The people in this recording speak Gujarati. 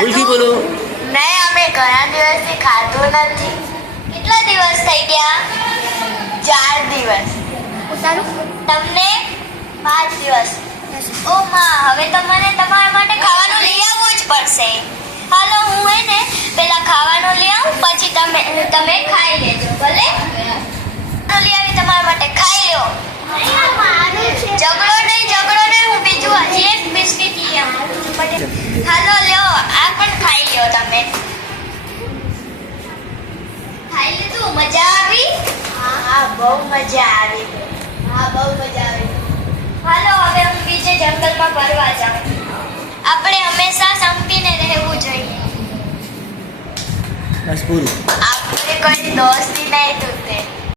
ભૂલથી બોલો. નહીં, અમે ઘણા દિવસથી ખાધું નથી. કેટલા દિવસ થઈ ગયા? 4 દિવસ. તમને 5 દિવસ. ઓ માં, હવે તમારે તમારા માટે ખાવાનું લઈ આવવું જ પડશે. હાલો, હું ને પેલા ખાવાનું લઈ આવું, પછી તમે ખાઈ લેજો. ભલે લઈ આવી તમારા માટે ખાઈ લો. ઝઘડો નહીં, હું બીજું હજી એક બિસ્કિટ લઈ આવું. હાલો, લ્યો, આ પણ ખાઈ લ્યો. તમે ખાઈ લીધું? મજા આવી? હા, બહુ મજા આવી. હાલો, હવે હું બીજે જંગલમાં ફરવા જાઉં. આપણે હંમેશા સંપીને રહેવું જોઈએ. બસ પૂરું. આપણે કોઈ દોસ્તી નહીં